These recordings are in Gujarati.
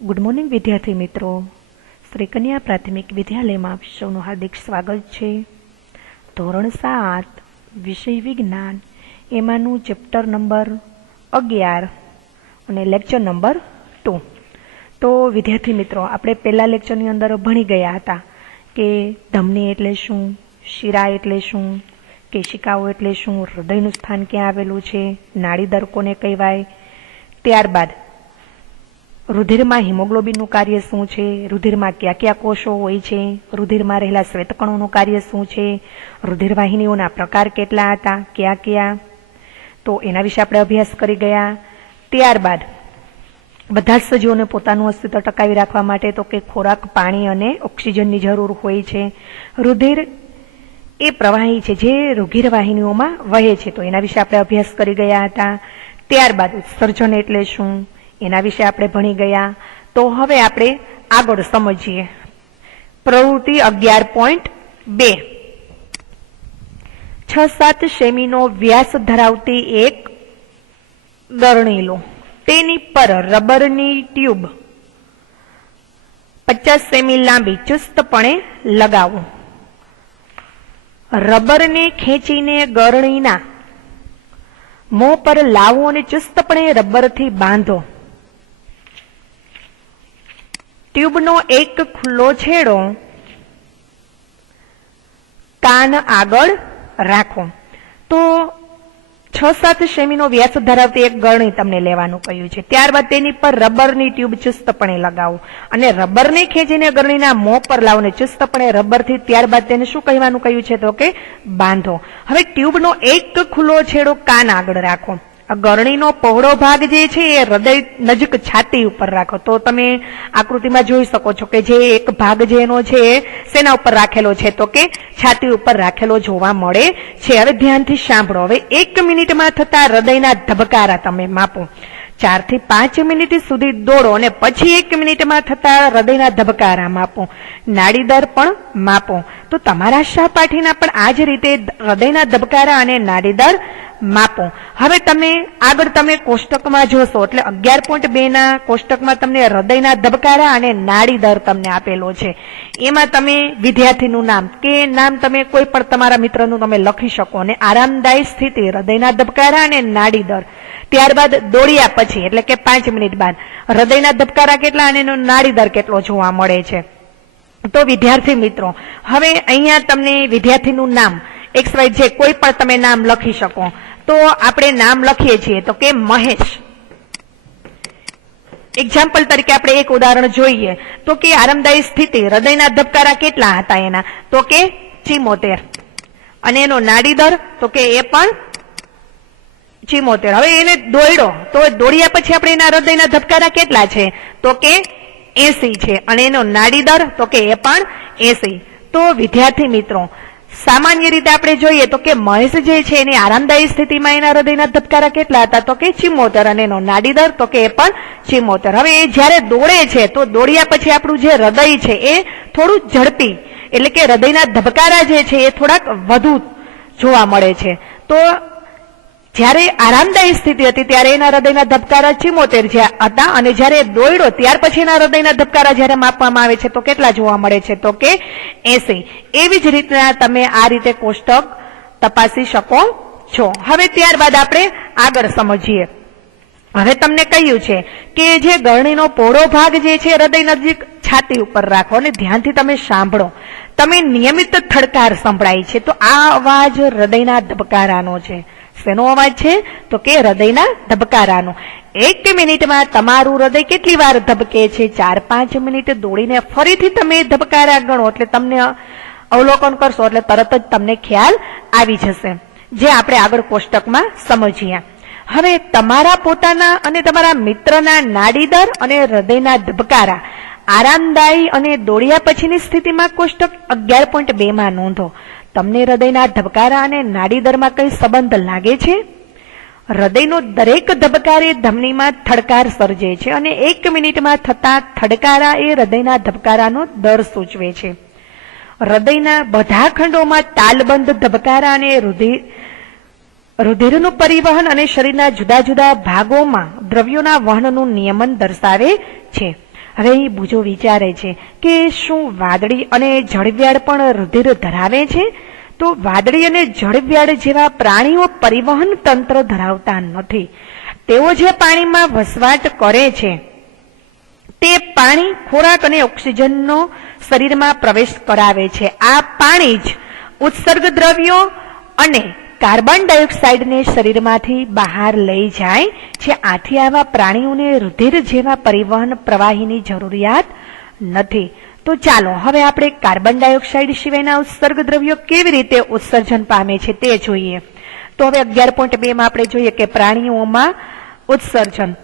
ગુડ મોર્નિંગ વિદ્યાર્થી મિત્રો, શ્રી કન્યા પ્રાથમિક વિદ્યાલયમાં આપ સૌનું હાર્દિક સ્વાગત છે. ધોરણ 7 વિષય વિજ્ઞાન એમાંનું ચેપ્ટર નંબર 11 અને લેક્ચર નંબર 2. તો વિદ્યાર્થી મિત્રો, આપણે પહેલા લેક્ચરની અંદર ભણી ગયા હતા કે ધમની એટલે શું, શિરા એટલે શું, કેશિકાઓ એટલે શું, હૃદયનું સ્થાન ક્યાં આવેલું છે, નાડીદર કોને કહેવાય, ત્યારબાદ રુધિરમાં હિમોગ્લોબિનનું કાર્ય શું છે, રુધિરમાં કયા કયા કોષો હોય છે, રુધિરમાં રહેલા શ્વેતકણોનું કાર્ય શું છે, રુધિરવાહિનીઓના પ્રકાર કેટલા હતા, કયા કયા, તો એના વિશે આપણે અભ્યાસ કરી ગયા. ત્યારબાદ બધા જ સજીવોને પોતાનું અસ્તિત્વ ટકાવી રાખવા માટે તો કે ખોરાક, પાણી અને ઓક્સિજનની જરૂર હોય છે. રુધિર એ પ્રવાહી છે જે રુધિરવાહિનીઓમાં વહે છે, તો એના વિશે આપણે અભ્યાસ કરી ગયા હતા. ત્યારબાદ ઉત્સર્જન એટલે શું, એના વિશે આપણે ભણી ગયા. તો હવે આપણે આગળ સમજીએ પ્રવૃત્તિ 11.2. 6-7 સેમીનો વ્યાસ ધરાવતી એક ગરણી લો, તેની પર રબરની ટ્યુબ 50 સેમી લાંબી ચુસ્તપણે લગાવો. રબરને ખેંચીને ગરણીના મોં પર લાવો અને ચુસ્તપણે રબરથી બાંધો. ટ્યુબનો એક ખુલ્લો છેડો કાન આગળ રાખો. તો 6-7 સેમીનો વ્યાસ ધરાવતી એક ગરણી તમને લેવાનું કહ્યું છે. ત્યારબાદ તેની પર રબરની ટ્યુબ ચુસ્તપણે લગાવો અને રબરને ખેંચીને ગરણીના મોં પર લાવો અને ચુસ્તપણે રબરથી ત્યારબાદ તેને શું કહેવાનું કહ્યું છે, તો કે બાંધો. હવે ટ્યુબનો એક ખુલ્લો છેડો કાન આગળ રાખો. ગરણીનો પહોળો ભાગ જે છે એ હૃદય નજીક છાતી ઉપર રાખો. તો તમે આકૃતિમાં જોઈ શકો છો કે જે એક ભાગ જે એનો છે એ શેના ઉપર રાખેલો છે, તો કે છાતી ઉપર રાખેલો જોવા મળે છે. હવે ધ્યાનથી સાંભળો. હવે 1 મિનિટમાં થતા હૃદયના ધબકારા તમે માપો. 4 થી 5 મિનિટ સુધી દોડો અને પછી 1 મિનિટમાં થતા હૃદયના ધબકારા માપો. નાડીદર પણ માપો. તો તમારા સહપાઠીના પણ આ જ રીતે હૃદયના ધબકારા અને નાડીદર માપો. હવે તમે આગળ તમે કોષ્ટકમાં જોશો એટલે 11.2 ના કોષ્ટકમાં તમને હૃદયના ધબકારા અને નાડીદર તમને આપેલો છે. એમાં તમે વિદ્યાર્થીનું નામ કે નામ તમે કોઈ પણ તમારા મિત્રનું તમે લખી શકો અને આરામદાયી સ્થિતિ, હૃદયના ધબકારા અને નાડીદર. ત્યારબાદ દોડ્યા પછી એટલે કે 5 મિનિટ બાદ હૃદયના ધબકારા કેટલા અને એનો નાડીદર કેટલો જોવા મળે છે. તો વિદ્યાર્થી મિત્રો, હવે અહીંયા તમને વિદ્યાર્થીનું નામ XYZ કોઈ પણ તમે નામ લખી શકો. તો આપણે નામ લખીએ છીએ તો કે મહેશ. એક્ઝામ્પલ તરીકે આપણે એક ઉદાહરણ જોઈએ તો કે આરામદાયી સ્થિતિ, હૃદયના ધબકારા કેટલા હતા એના, તો કે 74 અને એનો નાડીદર તો કે એ પણ 74. હવે એને દોડ્યો તો દોડ્યા પછી આપણે એના હૃદયના ધબકારા કેટલા છે, તો કે 80 છે અને એનો નાડીદર તો કે એ પણ 80. તો વિદ્યાર્થી મિત્રો, સામાન્ય રીતે આપણે જોઈએ તો કે મહેશ જે છે એની આરામદાયી સ્થિતિમાં એના હૃદયના ધબકારા કેટલા હતા, તો કે 74 અને એનો નાડીદર તો કે એ પણ 74. હવે એ જ્યારે દોડે છે તો દોડ્યા પછી આપણું જે હૃદય છે એ થોડું ઝડપી એટલે કે હૃદયના ધબકારા જે છે એ થોડાક વધુ જોવા મળે છે. તો જ્યારે આરામદાયી સ્થિતિ હતી ત્યારે એના હૃદયના ધબકારા 74 હતા અને જ્યારે દોડ્યો ત્યાર પછી એના હૃદયના ધબકારા જ્યારે માપવામાં આવે છે તો કેટલા જોવા મળે છે, તો કે 80. એવી જ રીતના તમે આ રીતે કોષ્ટક તપાસી શકો છો. હવે ત્યારબાદ આપણે આગળ સમજીએ. હવે તમને કહ્યું છે કે જે ગરણીનો પહોળો ભાગ જે છે હૃદય નજીક છાતી ઉપર રાખો અને ધ્યાનથી તમે સાંભળો. તમે નિયમિત થડકાર સંભળાય છે તો આ અવાજ હૃદયના ધબકારાનો છે. શેનો અવાજ છે, તો કે હૃદયના ધબકારાનો. 1 મિનિટમાં તમારું હૃદય કેટલી વાર ધબકે છે, 4-5 મિનિટ દોડીને ફરીથી તમે ધબકારા ગણો એટલે તમને અવલોકન કરશો એટલે તરત જ તમને ખ્યાલ આવી જશે, જે આપણે આગળ કોષ્ટકમાં સમજીએ. હવે તમારા પોતાના અને તમારા મિત્રના નાડીદર અને હૃદયના ધબકારા આરામદાયી અને દોડ્યા પછીની સ્થિતિમાં કોષ્ટક 11.2 માં નોંધો. તમને હૃદયના ધબકારા અને નાડીદરમાં કઈ સંબંધ લાગે છે? હૃદયનો દરેક ધબકાર એ ધમનીમાં થડકાર સર્જે છે અને 1 મિનિટમાં થતા થડકારા એ હૃદયના ધબકારાનો દર સૂચવે છે. હૃદયના બધા ખંડોમાં તાલબંધ ધબકારા અને રુધિરનું પરિવહન અને શરીરના જુદા જુદા ભાગોમાં દ્રવ્યોના વહનનું નિયમન દર્શાવે છે. હવે એ બુજો વિચારે છે કે શું વાદળી અને જળવ્યાળ પણ રુધિર ધરાવે છે? તો વાદળી અને જળવ્યાળ જેવા પ્રાણીઓ પરિવહન તંત્ર ધરાવતા નથી. તેઓ જે પાણીમાં વસવાટ કરે છે તે પાણી ખોરાક અને ઓક્સિજનનો શરીરમાં પ્રવેશ કરાવે છે. આ પાણી જ ઉત્સર્ગ દ્રવ્યો અને કાર્બન ડાયોક્સાઇડને શરીરમાંથી બહાર લઈ જાય છે. આથી આવા પ્રાણીઓને રુધિર જેવા પરિવહન પ્રવાહીની જરૂરિયાત નથી. તો ચાલો હવે આપણે કાર્બન ડાયોક્સાઇડ સિવાયના ઉત્સર્ગ દ્રવ્યો કેવી રીતે ઉત્સર્જન પામે છે તે જોઈએ. તો હવે 11.2 માં આપણે જોઈએ કે પ્રાણીઓમાં ઉત્સર્જન.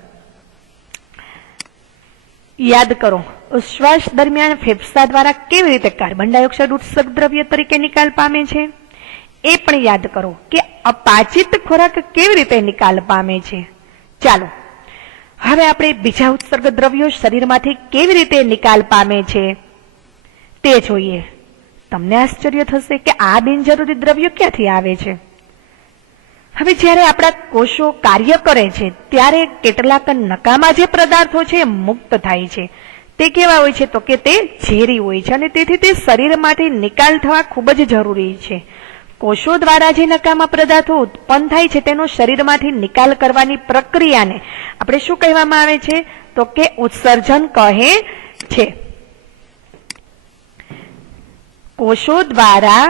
યાદ કરો, ઉશ્વાસ દરમિયાન ફેફસા દ્વારા કેવી રીતે કાર્બન ડાયોક્સાઇડ ઉત્સર્ગ દ્રવ્ય તરીકે નિકાલ પામે છે એ પણ યાદ કરો કે અપાચિત ખોરાક કેવી રીતે નિકાલ પામે છે. ચાલો હવે આપણે બીજા ઉત્સર્ગ દ્રવ્યો શરીરમાંથી કેવી રીતે નિકાલ પામે છે તે જોઈએ. તમને આશ્ચર્ય થશે કે આ બિનજરૂરી દ્રવ્યો ક્યાંથી આવે છે. હવે જ્યારે આપણા કોષો કાર્ય કરે છે ત્યારે કેટલાક નકામા જે પદાર્થો છે મુક્ત થાય છે. તે કેવા હોય છે? તો કે તે ઝેરી હોય છે અને તેથી તે શરીરમાંથી નિકાલ થવા ખૂબ જ જરૂરી છે. કોષો દ્વારા જે નકામા પદાર્થો ઉત્પન્ન થાય છે તેનો શરીરમાંથી નિકાલ કરવાની પ્રક્રિયાને આપણે શું કહેવામાં આવે છે? તો કે ઉત્સર્જન કહે છે. કોષો દ્વારા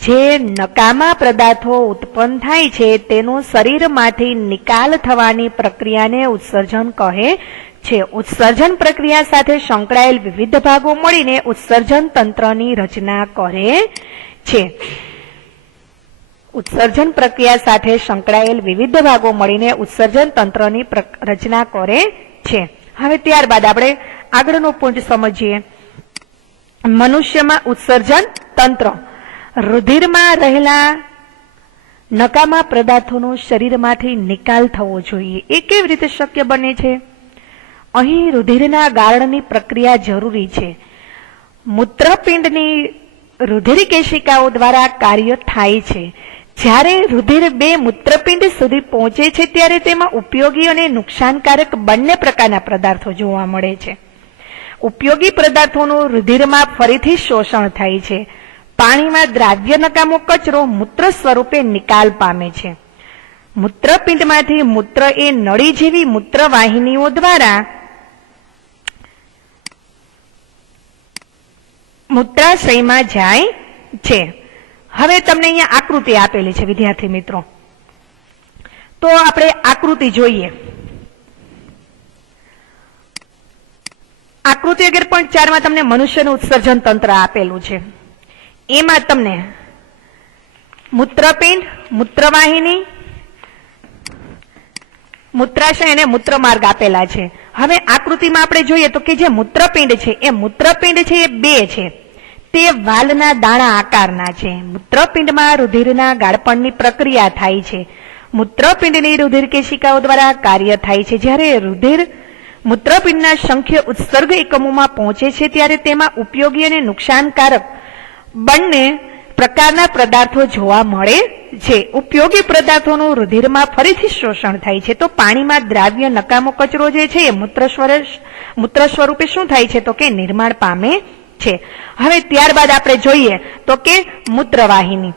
જે નકામા પદાર્થો ઉત્પન્ન થાય છે તેનો શરીરમાંથી નિકાલ થવાની પ્રક્રિયાને ઉત્સર્જન કહે છે. ઉત્સર્જન પ્રક્રિયા સાથે સંકળાયેલ વિવિધ ભાગો મળીને ઉત્સર્જન તંત્રની રચના કરે છે. ઉત્સર્જન પ્રક્રિયા સાથે સંકળાયેલ વિવિધ ભાગો મળીને ઉત્સર્જન તંત્રની રચના કરે છે. હવે ત્યારબાદ આપણે આગળનો પોઈન્ટ સમજીએ. મનુષ્યમાં ઉત્સર્જન તંત્ર. રુધિરમાં રહેલા નકામા પદાર્થોનો શરીરમાંથી નિકાલ થવો જોઈએ. એ કેવી રીતે શક્ય બને છે? અહીં રુધિરના ગાળણની પ્રક્રિયા જરૂરી છે. મૂત્રપિંડની રુધિર કેશિકાઓ દ્વારા કાર્ય થાય છે. જ્યારે રુધિર બે મૂત્રપિંડ સુધી પહોંચે છે ત્યારે તેમાં ઉપયોગી અને નુકસાનકારક બંને પ્રકારના પદાર્થો જોવા મળે છે. ઉપયોગી પદાર્થોનું રુધિરમાં ફરીથી શોષણ થાય છે. પાણીમાં દ્રાવ્ય નકામો કચરો મૂત્ર સ્વરૂપે નિકાલ પામે છે. મૂત્રપિંડમાંથી મૂત્ર એ નળી જેવી મૂત્રવાહિનીઓ દ્વારા મૂત્રાશયમાં જાય છે. હવે તમને અહીંયા આકૃતિ આપેલી છે વિદ્યાર્થી મિત્રો, તો આપણે આકૃતિ જોઈએ. આકૃતિ 11.4 માં તમને મનુષ્યનું ઉત્સર્જન તંત્ર આપેલું છે. એમાં તમને મૂત્રપિંડ, મૂત્રવાહિની, મૂત્રાશય અને મૂત્રમાર્ગ આપેલા છે. હવે આકૃતિમાં આપણે જોઈએ તો કે જે મૂત્રપિંડ છે એ બે છે. તે વાલના દાણા આકારના છે. મૂત્રપિંડમાં રુધિરના ગાળપણની પ્રક્રિયા થાય છે. મૂત્રપિંડની રુધિર કેશિકાઓ દ્વારા કાર્ય થાય છે. જ્યારે રુધિર મૂત્રપિંડના સંખ્ય ઉત્સર્ગ એકમોમાં પહોંચે છે ત્યારે તેમાં ઉપયોગી અને નુકસાનકારક બંને પ્રકારના પદાર્થો જોવા મળે છે. ઉપયોગી પદાર્થોનું રુધિરમાં ફરીથી શોષણ થાય છે. તો પાણીમાં દ્રાવ્ય નકામો કચરો જે છે એ મૂત્ર સ્વરૂપે શું થાય છે? તો કે નિર્માણ પામે છે. હવે ત્યારબાદ આપણે જોઈએ તો કે મૂત્રવાહિની.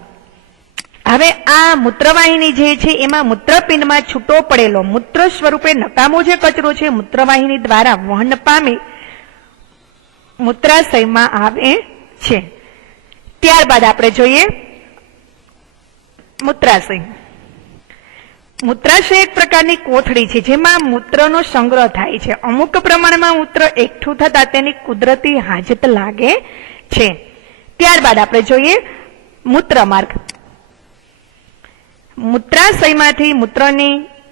હવે આ મૂત્રવાહિની જે છે એમાં મૂત્રપિંડમાં છૂટો પડેલો મૂત્ર સ્વરૂપે નકામો જે કચરો છે મૂત્રવાહિની દ્વારા વહન પામી મૂત્રાશયમાં આવે છે. ત્યારબાદ આપણે જોઈએ મૂત્રાશય. મૂત્રાશય એક પ્રકારની કોથળી છે જેમાં મૂત્રનો સંગ્રહ થાય છે. અમુક પ્રમાણમાં મૂત્ર એકઠું થતા તેની કુદરતી હાજત લાગે છે. ત્યારબાદ આપણે જોઈએ મૂત્રમાર્ગ. મૂત્રાશયમાંથી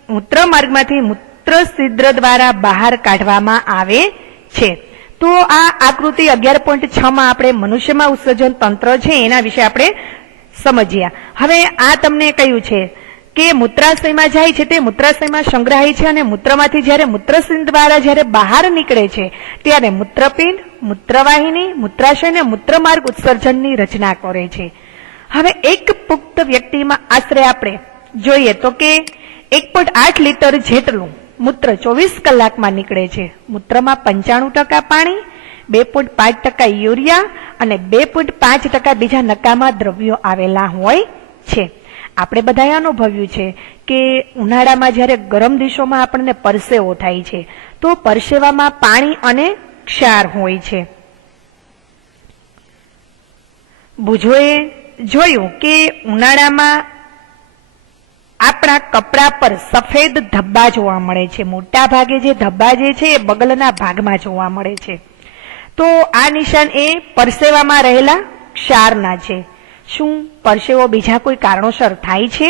મૂત્રમાર્ગમાંથી મૂત્ર છિદ્ર દ્વારા બહાર કાઢવામાં આવે છે. તો આ આકૃતિ 11.6 માં આપણે મનુષ્યમાં ઉત્સર્જન તંત્ર છે એના વિશે આપણે સમજ્યા. હવે આ તમને કહ્યું છે કે મૂત્રાશયમાં જાય છે તે મૂત્રાશયમાં સંગ્રહાય છે અને મૂત્રમાંથી જ્યારે મૂત્રપિંડ દ્વારા જ્યારે બહાર નીકળે છે ત્યારે મૂત્રપિંડ, મૂત્રવાહિની, મૂત્રાશય અને મૂત્રમાર્ગ ઉત્સર્જનની રચના કરે છે. હવે એક પુખ્ત વ્યક્તિમાં આશરે આપણે જોઈએ તો કે 1.8 લીટર જેટલું મૂત્ર 24 કલાકમાં નીકળે છે. મૂત્રમાં 95% પાણી, 2.5% યુરિયા અને 2.5% બીજા નકામા દ્રવ્યો આવેલા હોય છે. આપણે બધાએ અનુભવ્યું છે કે ઉનાળામાં જ્યારે ગરમ દિવસોમાં આપણને પરસેવો થાય છે તો પરસેવામાં પાણી અને ક્ષાર હોય છે. બુજોએ જોયું કે ઉનાળામાં આપણા કપડા પર સફેદ ધબ્બા જોવા મળે છે. મોટા ભાગે જે ધબ્બા જે છે એ બગલના ભાગમાં જોવા મળે છે. તો આ નિશાન એ પરસેવામાં રહેલા ક્ષારના છે. શું પરસેવો બીજા કોઈ કારણોસર થાય છે?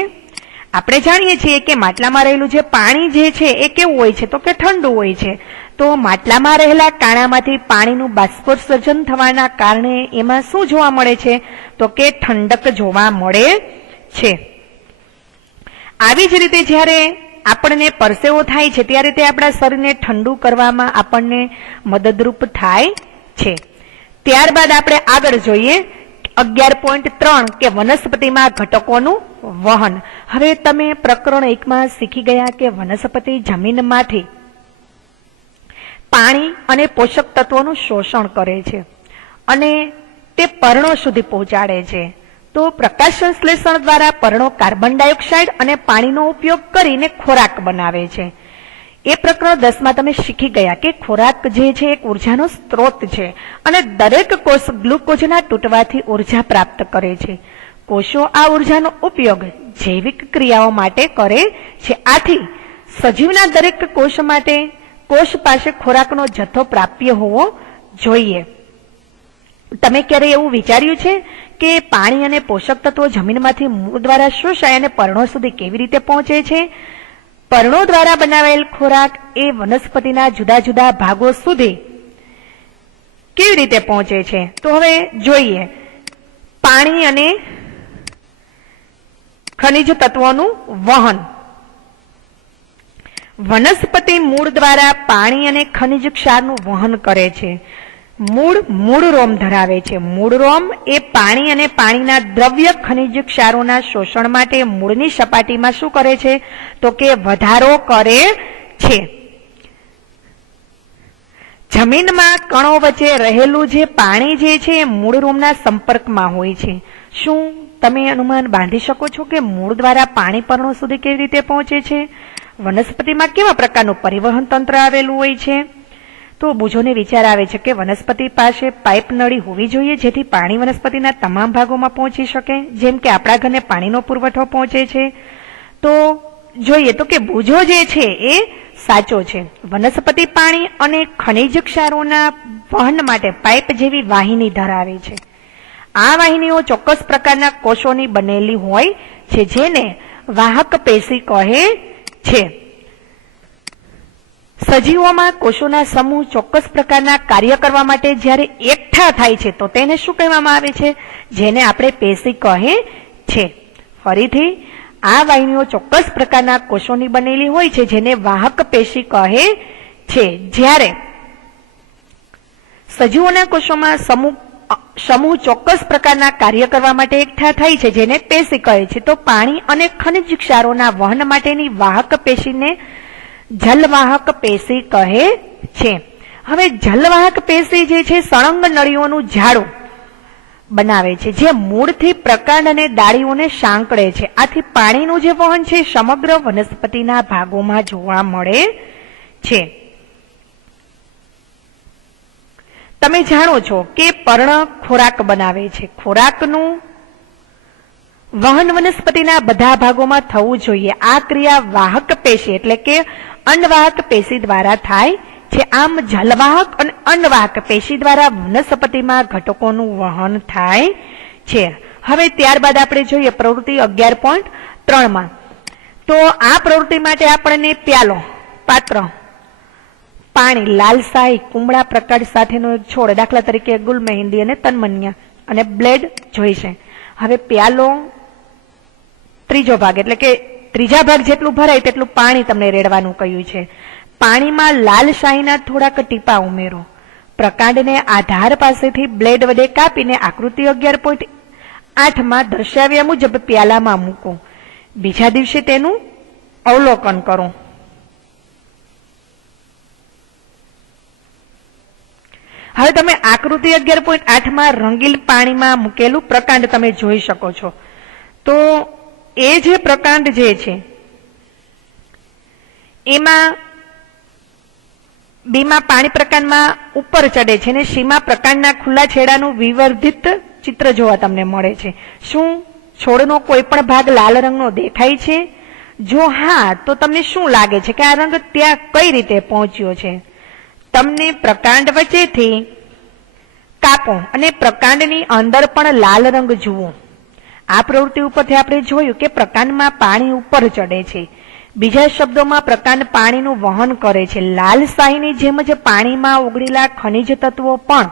આપણે જાણીએ છીએ કે માટલામાં રહેલું જે પાણી જે છે એ કેવું હોય છે? તો કે ઠંડુ હોય છે. તો માટલામાં રહેલા કાણામાંથી પાણીનું બાષ્પોત્સર્જન થવાના કારણે એમાં શું જોવા મળે છે? તો કે ઠંડક જોવા મળે છે. આવી જ રીતે જ્યારે આપણને પરસેવો થાય છે ત્યારે તે આપણા શરીરને ઠંડુ કરવામાં આપણને મદદરૂપ થાય છે. ત્યારબાદ આપણે આગળ જોઈએ 11.3 કે વનસ્પતિમાં ઘટકોનું વહન. હવે તમે પ્રકરણ 1માં શીખી ગયા કે વનસ્પતિ જમીનમાંથી પાણી અને પોષક તત્વોનું શોષણ કરે છે અને તે પર્ણો સુધી પહોંચાડે છે. તો પ્રકાશ સંશ્લેષણ દ્વારા પર્ણો કાર્બન ડાયોક્સાઇડ અને પાણીનો ઉપયોગ કરીને ખોરાક બનાવે છે. એ પ્રકરણ 10માં તમે શીખી ગયા કે ખોરાક જે છે એક ઉર્જાનો સ્ત્રોત છે અને દરેક કોષ ગ્લુકોઝના તૂટવાથી ઉર્જા પ્રાપ્ત કરે છે. કોષો આ ઉર્જાનો ઉપયોગ જૈવિક ક્રિયાઓ માટે કરે છે. આથી સજીવના દરેક કોષ માટે કોષ પાસે ખોરાકનો જથ્થો પ્રાપ્ય હોવો જોઈએ. તમે ક્યારે એવું વિચાર્યું છે કે પાણી અને પોષક તત્વો જમીનમાંથી મૂળ દ્વારા શોષાય અને પર્ણો સુધી કેવી રીતે પહોંચે છે? પર્ણો દ્વારા બનાવેલ ખોરાક એ વનસ્પતિના જુદા જુદા ભાગો સુધી કેવી રીતે પહોંચે છે? તો હવે જોઈએ પાણી અને ખનિજ તત્વોનું વહન. વનસ્પતિ મૂળ દ્વારા પાણી અને ખનિજ ક્ષારનું વહન કરે છે. મૂળ રોમ ધરાવે છે. મૂળ રોમ એ પાણી અને પાણીના દ્રવ્ય ખનિજ ક્ષારોના શોષણ માટે મૂળની સપાટીમાં શું કરે છે? તો કે વધારો કરે છે. જમીનમાં કણો વચ્ચે રહેલું જે પાણી જે છે એ મૂળ રોમના સંપર્કમાં હોય છે. શું તમે અનુમાન બાંધી શકો છો કે મૂળ દ્વારા પાણી પર્ણો સુધી કેવી રીતે પહોંચે છે? વનસ્પતિમાં કેવા પ્રકારનું પરિવહન તંત્ર આવેલું હોય છે? તો બુજોને વિચાર આવે છે કે વનસ્પતિ પાસે પાઇપ નળી હોવી જોઈએ જેથી પાણી વનસ્પતિના તમામ ભાગોમાં પહોંચી શકે, જેમ કે આપણા ઘરને પાણીનો પુરવઠો પહોંચે છે. તો જોઈએ તો કે બુજો જે છે એ સાચો છે. વનસ્પતિ પાણી અને ખનિજ ક્ષારોના વહન માટે પાઇપ જેવી વાહિની ધરાવે છે. આ વાહિનીઓ ચોક્કસ પ્રકારના કોષોની બનેલી હોય છે જેને વાહક પેશી કહે છે. સજીવોમાં કોષોના સમૂહ ચોક્કસ પ્રકારના કાર્ય કરવા માટે જ્યારે એકઠા થાય છે તો તેને શું કહેવામાં આવે છે? જેને આપણે પેશી કહે છે. ફરીથી આ વાહિનીઓ ચોક્કસ પ્રકારના કોષોની બનેલી હોય છે જેને વાહક પેશી કહે છે. જ્યારે સજીવોના કોષોમાં સમૂહ ચોક્કસ પ્રકારના કાર્ય કરવા માટે એકઠા થાય છે જેને પેશી કહે છે. તો પાણી અને ખનિજ ક્ષારોના વહન માટેની વાહક પેશીને જલવાહક પેશી કહે છે. હવે જલવાહક પેશી જે છે સળંગ નળીઓનું જાળું બનાવે છે જે મૂળથી પ્રકાંડ અને ડાળીઓને સાંકળે છે. આથી પાણીનું જે વહન છે સમગ્ર વનસ્પતિના ભાગોમાં જોવા મળે છે. તમે જાણો છો કે પર્ણ ખોરાક બનાવે છે. ખોરાકનું વહન વનસ્પતિના બધા ભાગોમાં થવું જોઈએ. આ ક્રિયા વાહક પેશી એટલે કે અન્નવાહક પેશી દ્વારા થાય છે. આમ જલવાહક અને અન્નવાહક પેશી દ્વારા વનસ્પતિમાં ઘટકોનું વહન થાય છે. હવે ત્યારબાદ આપણે જોઈએ પ્રવૃત્તિ 11.3માં. તો આ પ્રવૃત્તિ માટે આપણને પ્યાલો, પાત્ર, પાણી, લાલ શાહી, કુમળા પ્રકાશ સાથેનો એક છોડ, દાખલા તરીકે ગુલ મહેંદી અને તન્મન્ય, અને બ્લેડ જોઈશે. હવે પ્યાલો ત્રીજો ભાગ એટલે કે ત્રીજા ભાગ જેટલું ભરાય તેટલું પાણી તમને રેડવાનું કહ્યું છે. પાણીમાં લાલ શાહીના થોડાક ટીપા ઉમેરો. પ્રકાંડને આધાર પાસેથી બ્લેડ વડે કાપીને આકૃતિ 11.8માં દર્શાવ્યા મુજબ પ્યાલામાં મૂકો. બીજા દિવસે તેનું અવલોકન કરો. હવે તમે આકૃતિ 11.8 માં રંગીન પાણીમાં મૂકેલું પ્રકાંડ તમે જોઈ શકો છો. તો એ જે પ્રકાંડ જે છે એમાં બીમાં પાણી પ્રકાંડમાં ઉપર ચડે છે અને સીમાં પ્રકાંડના ખુલ્લા છેડાનું વિવર્ધિત ચિત્ર જોવા તમને મળે છે. શું છોડનો કોઈ પણ ભાગ લાલ રંગનો દેખાય છે? જો હા, તો તમને શું લાગે છે કે આ રંગ ત્યાં કઈ રીતે પહોંચ્યો છે? તમને પ્રકાંડ વચ્ચેથી કાપો અને પ્રકાંડની અંદર પણ લાલ રંગ જુઓ. આ પ્રવૃત્તિ ઉપરથી આપણે જોયું કે પ્રકાંડમાં પાણી ઉપર ચડે છે. બીજા શબ્દોમાં પ્રકાંડ પાણીનું વહન કરે છે. લાલ શાહીની જેમ જ પાણીમાં ઓગળેલા ખનિજ તત્વો પણ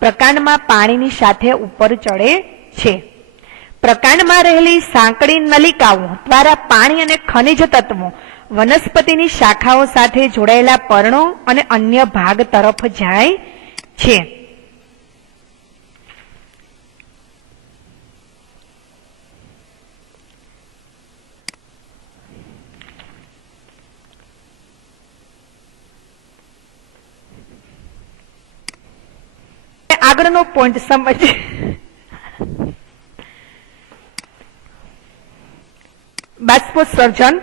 પ્રકાંડમાં પાણીની સાથે ઉપર ચડે છે. પ્રકાંડમાં રહેલી સાંકડી નલિકાઓ દ્વારા પાણી અને ખનિજ તત્વો વનસ્પતિની શાખાઓ સાથે જોડાયેલા પર્ણો અને અન્ય ભાગ તરફ જાય છે. આગળનો પોઈન્ટ સમજ. બાષ્પોત્સર્જન.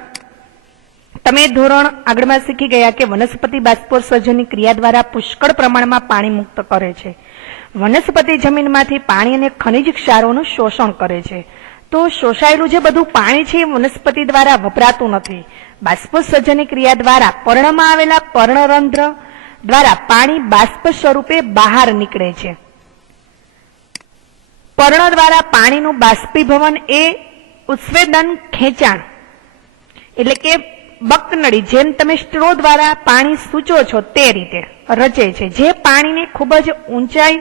તમે ધોરણ આગળમાં શીખી ગયા કે વનસ્પતિ બાષ્પોત્સર્જનની ક્રિયા દ્વારા પુષ્કળ પ્રમાણમાં પાણી મુક્ત કરે છે. વનસ્પતિ જમીનમાંથી પાણી અને ખનિજ ક્ષારોનું શોષણ કરે છે. તો શોષાયેલું જે બધું પાણી છે એ વનસ્પતિ દ્વારા વપરાતું નથી. બાષ્પોત્સર્જનની ક્રિયા દ્વારા પર્ણમાં આવેલા પર્ણરંધ્ર દ્વારા પાણી બાષ્પ સ્વરૂપે બહાર નીકળે છે. પર્ણ દ્વારા પાણીનું બાષ્પીભવન એ ઉત્સેદન ખેંચાણ એટલે કે બકનળી, જેમ તમે સ્ટ્રો દ્વારા પાણી સૂચો છો તે રીતે રચે છે, જે પાણીને ખૂબ જ ઊંચાઈ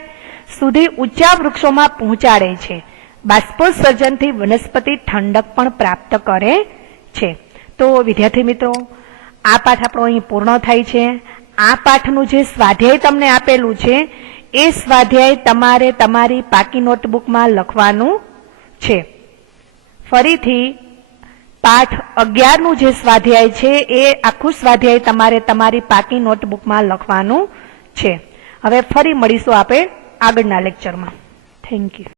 સુધી ઊંચા વૃક્ષોમાં પહોંચાડે છે. બાષ્પોત્સર્જનથી વનસ્પતિ ઠંડક પણ પ્રાપ્ત કરે છે. તો વિદ્યાર્થી મિત્રો, આ પાઠ આપણો અહીં પૂર્ણ થાય છે. આ પાઠનું જે સ્વાધ્યાય તમને આપેલું છે એ સ્વાધ્યાય તમારે તમારી પાકી નોટબુકમાં લખવાનું છે. ફરીથી પાઠ 11 નું જે સ્વાધ્યાય છે એ આખું સ્વાધ્યાય તમારે તમારી પાકી નોટબુકમાં લખવાનું છે. હવે ફરી મળીશું આપણે આગળના લેક્ચરમાં. Thank you.